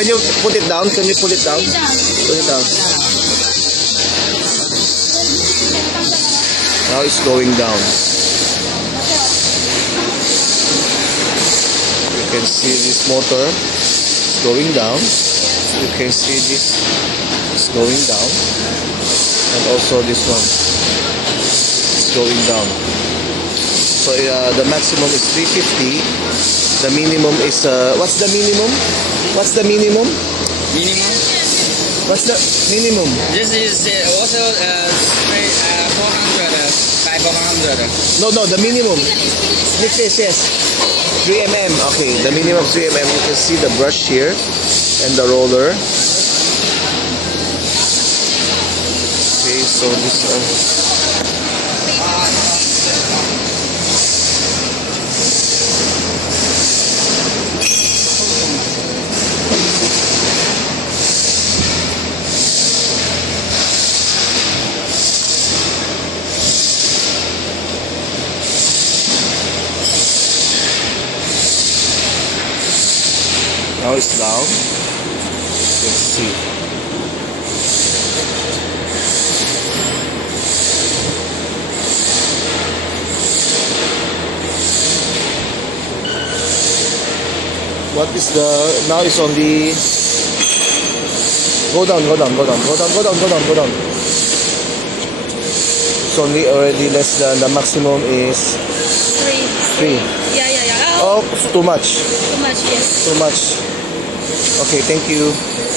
Can you put it down? Can you put it down? Put it down. Now it's going down. You can see this motor is going down. You can see this is going down. And also this one is going down. So the maximum is 350. The minimum is what's the minimum? What's the minimum? Minimum? What's the minimum? This is also 400, 500. No, the minimum. Yes. 3 mm. Okay, the minimum 3 mm. You can see the brush here and the roller. Okay, so this now it's down. Let's see. What is the now? It's on the go down. It's only already less than the maximum is 3. Yeah. Oh, it's too much. Too much, yes. Too much. Okay, thank you.